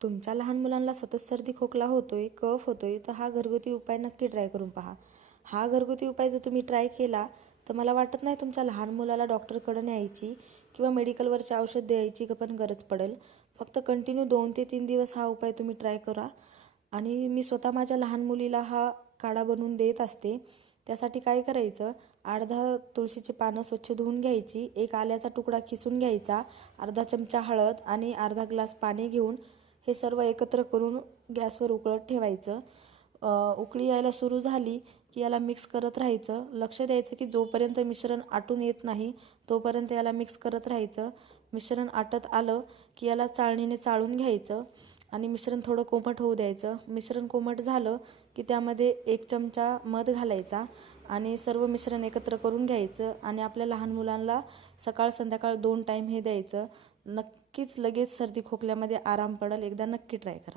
तुमच्या लहान मुलांना सतत सर्दी खोकला होतोय, कफ होतोय, तर हा घरगुती उपाय नक्की ट्राय करून पहा. हा घरगुती उपाय जर तुम्ही ट्राय केला तर मला वाटत नाही तुमच्या लहान मुलाला डॉक्टरकडे न्यायची किंवा मेडिकलवरचे औषध द्यायची पण गरज पडेल. फक्त कंटिन्यू 2 ते 3 दिवस हा उपाय तुम्ही ट्राय करा. आणि मी स्वतः माझ्या लहान मुलीला हा काढा बनवून देत असते. त्यासाठी काय करायचं, अर्धा तुळशीची पानं स्वच्छ धुवून घ्यायची, एक आल्याचा तुकडा किसून घ्यायचा, अर्धा चमचा हळद आणि अर्धा ग्लास पाणी घेऊन हे सर्व एकत्र करून गॅसवर उकळत ठेवायचं. उकळी यायला सुरू झाली की याला मिक्स करत राहायचं. लक्ष द्यायचं की जोपर्यंत मिश्रण आटून येत नाही तोपर्यंत याला मिक्स करत राहायचं. मिश्रण आटत आलं की याला चाळणीने चाळून घ्यायचं आणि मिश्रण थोडं कोमट होऊ द्यायचं. मिश्रण कोमट झालं की त्यामध्ये 1 चमचा मध घालायचा आणि सर्व मिश्रण एकत्र करून घ्यायचं आणि आपल्या लहान मुलांना सकाळ संध्याकाळ 2 टाईम हे द्यायचं. नक्कीच लगेच सर्दी खोकल्यामध्ये आराम पडेल. एकदा नक्की ट्राय करा.